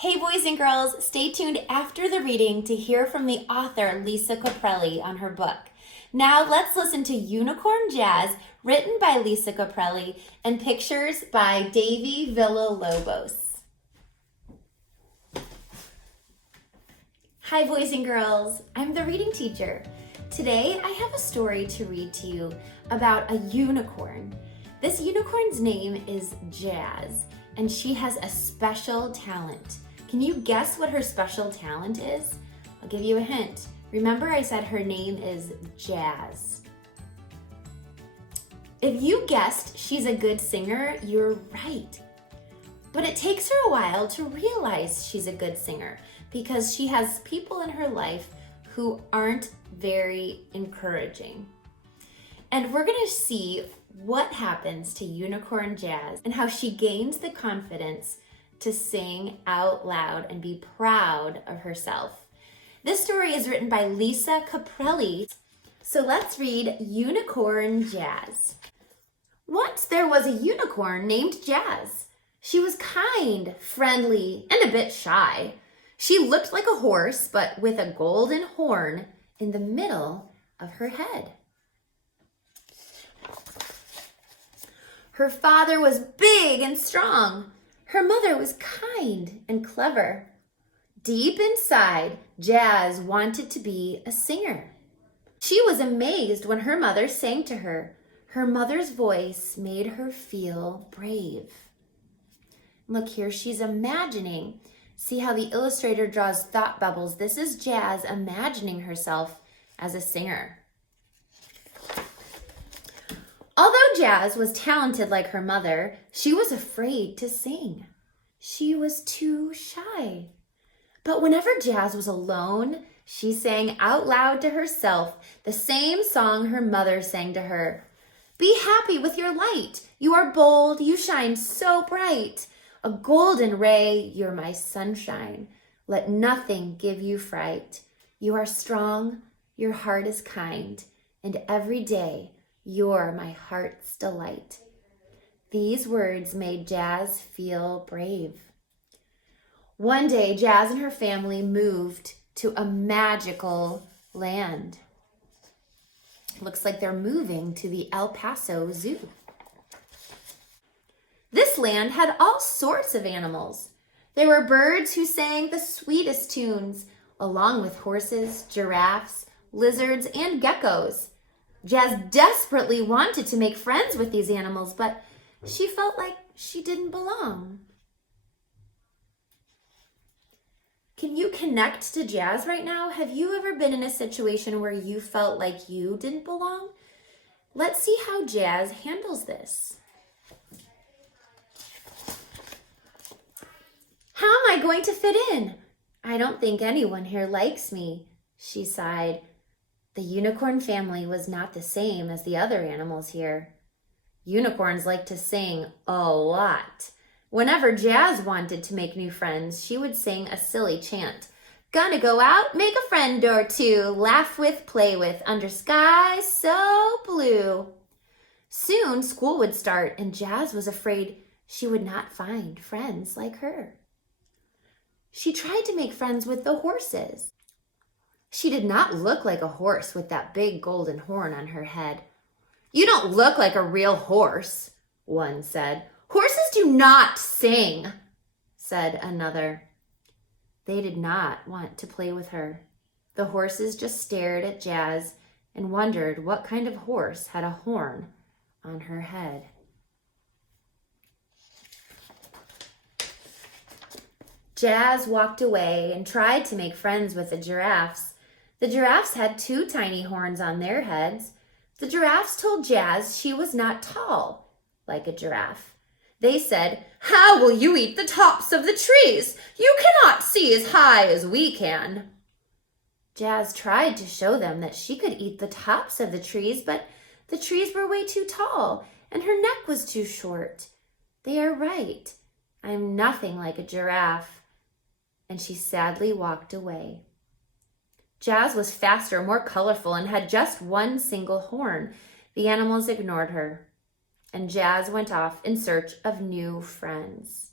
Hey boys and girls, stay tuned after the reading to hear from the author Lisa Caprelli on her book. Now let's listen to Unicorn Jazz, written by Lisa Caprelli, and pictures by Davy Villalobos. Hi boys and girls, I'm the reading teacher. Today I have a story to read to you about a unicorn. This unicorn's name is Jazz, and she has a special talent. Can you guess what her special talent is? I'll give you a hint. Remember I said her name is Jazz. If you guessed she's a good singer, you're right. But it takes her a while to realize she's a good singer because she has people in her life who aren't very encouraging. And we're gonna see what happens to Unicorn Jazz and how she gains the confidence to sing out loud and be proud of herself. This story is written by Lisa Caprelli. So let's read Unicorn Jazz. Once there was a unicorn named Jazz. She was kind, friendly, and a bit shy. She looked like a horse, but with a golden horn in the middle of her head. Her father was big and strong. Her mother was kind and clever. Deep inside, Jazz wanted to be a singer. She was amazed when her mother sang to her. Her mother's voice made her feel brave. Look here, she's imagining. See how the illustrator draws thought bubbles? This is Jazz imagining herself as a singer. Although Jazz was talented like her mother, she was afraid to sing. She was too shy. But whenever Jazz was alone, she sang out loud to herself the same song her mother sang to her. Be happy with your light. You are bold, you shine so bright. A golden ray, you're my sunshine. Let nothing give you fright. You are strong, your heart is kind, and every day you're my heart's delight. These words made Jazz feel brave. One day, Jazz and her family moved to a magical land. Looks like they're moving to the El Paso Zoo. This land had all sorts of animals. There were birds who sang the sweetest tunes, along with horses, giraffes, lizards, and geckos. Jazz desperately wanted to make friends with these animals, but she felt like she didn't belong. Can you connect to Jazz right now? Have you ever been in a situation where you felt like you didn't belong? Let's see how Jazz handles this. How am I going to fit in? I don't think anyone here likes me, she sighed. The unicorn family was not the same as the other animals here. Unicorns like to sing a lot. Whenever Jazz wanted to make new friends, she would sing a silly chant. Gonna go out, make a friend or two, laugh with, play with, under skies so blue. Soon school would start, and Jazz was afraid she would not find friends like her. She tried to make friends with the horses. She did not look like a horse with that big golden horn on her head. You don't look like a real horse, one said. Horses do not sing, said another. They did not want to play with her. The horses just stared at Jazz and wondered what kind of horse had a horn on her head. Jazz walked away and tried to make friends with the giraffes. The giraffes had two tiny horns on their heads. The giraffes told Jazz she was not tall like a giraffe. They said, "How will you eat the tops of the trees? You cannot see as high as we can." Jazz tried to show them that she could eat the tops of the trees, but the trees were way too tall and her neck was too short. They are right. I'm nothing like a giraffe. And she sadly walked away. Jazz was faster, more colorful, and had just one single horn. The animals ignored her, and Jazz went off in search of new friends.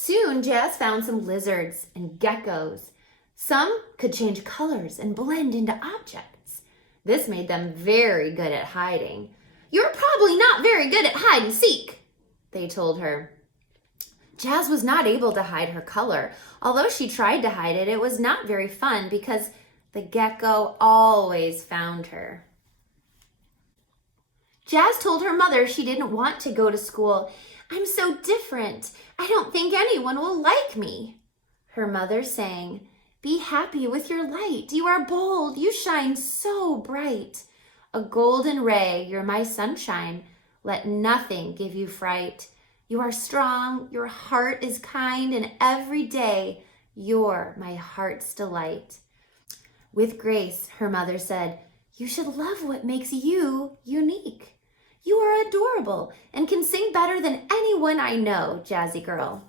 Soon, Jazz found some lizards and geckos. Some could change colors and blend into objects. This made them very good at hiding. "You're probably not very good at hide and seek," they told her. Jazz was not able to hide her color. Although she tried to hide it, it was not very fun because the gecko always found her. Jazz told her mother she didn't want to go to school. "I'm so different. I don't think anyone will like me." Her mother sang, "Be happy with your light. You are bold. You shine so bright. A golden ray, you're my sunshine. Let nothing give you fright. You are strong, your heart is kind, and every day you're my heart's delight." With grace, her mother said, "You should love what makes you unique. You are adorable and can sing better than anyone I know, Jazzy girl."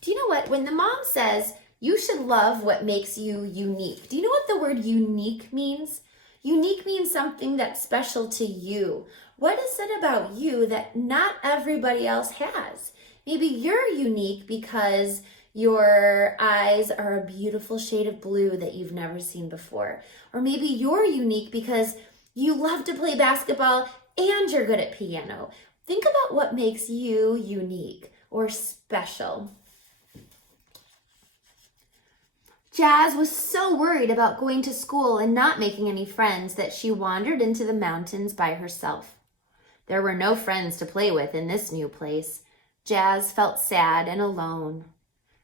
Do you know what? When the mom says, "You should love what makes you unique," do you know what the word unique means? Unique means something that's special to you. What is it about you that not everybody else has? Maybe you're unique because your eyes are a beautiful shade of blue that you've never seen before. Or maybe you're unique because you love to play basketball and you're good at piano. Think about what makes you unique or special. Jazz was so worried about going to school and not making any friends that she wandered into the mountains by herself. There were no friends to play with in this new place. Jazz felt sad and alone.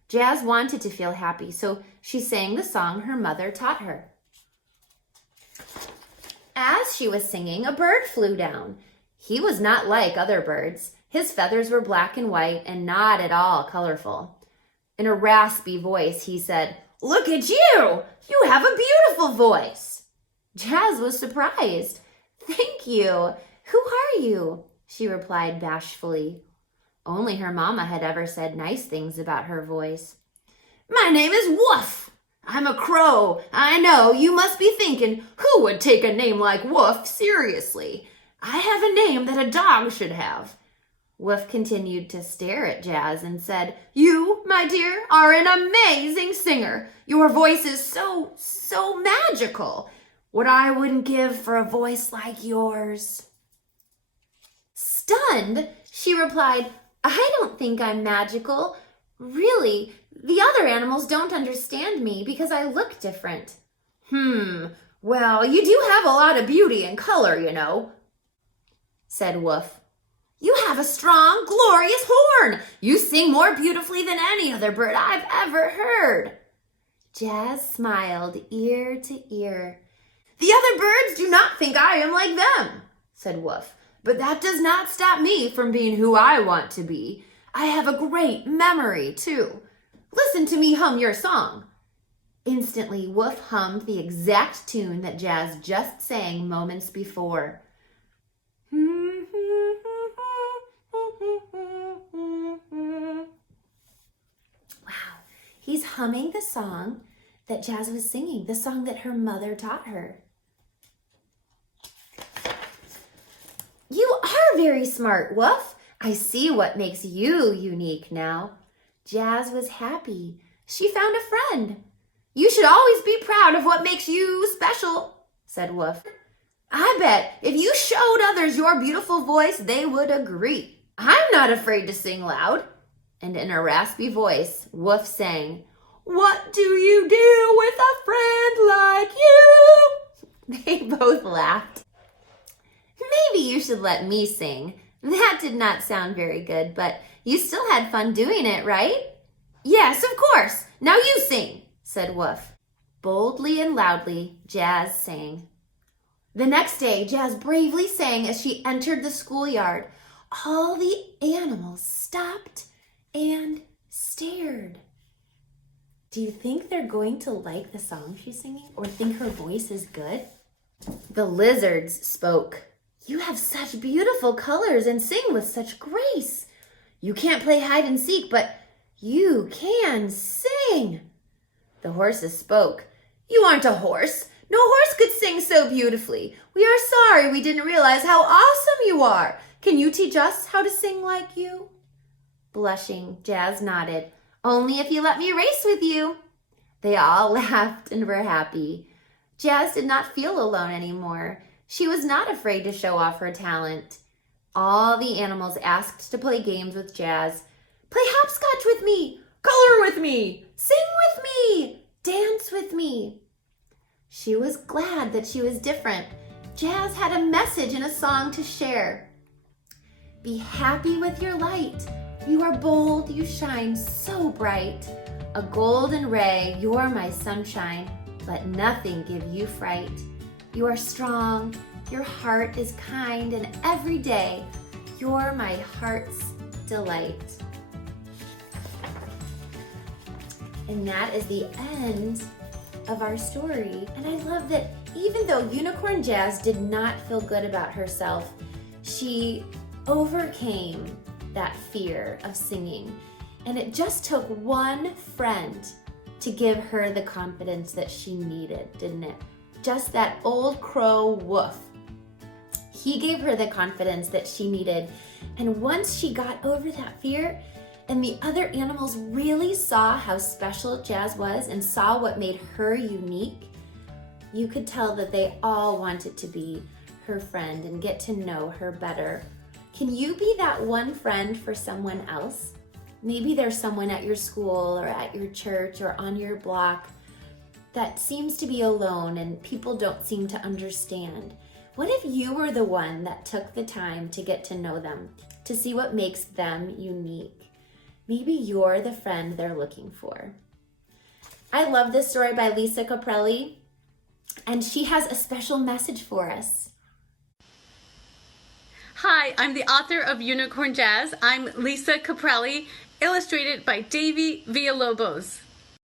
Jazz wanted to feel happy, so she sang the song her mother taught her. As she was singing, a bird flew down. He was not like other birds. His feathers were black and white and not at all colorful. In a raspy voice, he said, "Look at you! You have a beautiful voice." Jazz was surprised. "Thank you. Who are you?" she replied bashfully. Only her mama had ever said nice things about her voice. "My name is Woof. I'm a crow. I know you must be thinking, who would take a name like Woof seriously? I have a name that a dog should have." Woof continued to stare at Jazz and said, "You, my dear, are an amazing singer. Your voice is so magical. What I wouldn't give for a voice like yours." Stunned, she replied, "I don't think I'm magical. Really, the other animals don't understand me because I look different." Well, you do have a lot of beauty and color, you know," said Woof. "You have a strong, glorious horn. You sing more beautifully than any other bird I've ever heard." Jazz smiled ear to ear. "The other birds do not think I am like them," said Woof. "But that does not stop me from being who I want to be. I have a great memory, too. Listen to me hum your song." Instantly, Woof hummed the exact tune that Jazz just sang moments before. Wow, he's humming the song that Jazz was singing, the song that her mother taught her. "You are very smart, Woof. I see what makes you unique now." Jazz was happy. She found a friend. "You should always be proud of what makes you special," said Woof. "I bet if you showed others your beautiful voice, they would agree. I'm not afraid to sing loud." And in a raspy voice, Woof sang, "What do you do with a friend like you?" They both laughed. "Maybe you should let me sing. That did not sound very good, but you still had fun doing it, right?" "Yes, of course. Now you sing," said Woof. Boldly and loudly, Jazz sang. The next day, Jazz bravely sang as she entered the schoolyard. All the animals stopped and stared. Do you think they're going to like the song she's singing or think her voice is good? The lizards spoke. "You have such beautiful colors and sing with such grace. You can't play hide and seek, but you can sing." The horses spoke. "You aren't a horse. No horse could sing so beautifully. We are sorry we didn't realize how awesome you are. Can you teach us how to sing like you?" Blushing, Jazz nodded. Only if you let me race with you. They all laughed and were happy. Jazz did not feel alone anymore. She was not afraid to show off her talent. All the animals asked to play games with Jazz. Play hopscotch with me, color with me, sing with me, dance with me. She was glad that she was different. Jazz had a message and a song to share. Be happy with your light. You are bold, you shine so bright. A golden ray, you're my sunshine. Let nothing give you fright. You are strong, your heart is kind, and every day you're my heart's delight. And that is the end of our story. And I love that even though Unicorn Jazz did not feel good about herself, she overcame that fear of singing. And it just took one friend to give her the confidence that she needed, didn't it? Just that old crow, Woof. He gave her the confidence that she needed. And once she got over that fear, and the other animals really saw how special Jazz was and saw what made her unique, you could tell that they all wanted to be her friend and get to know her better. Can you be that one friend for someone else? Maybe there's someone at your school or at your church or on your block that seems to be alone and people don't seem to understand. What if you were the one that took the time to get to know them, to see what makes them unique? Maybe you're the friend they're looking for. I love this story by Lisa Caprelli, and she has a special message for us. Hi, I'm the author of Unicorn Jazz. I'm Lisa Caprelli, illustrated by Davey Villalobos.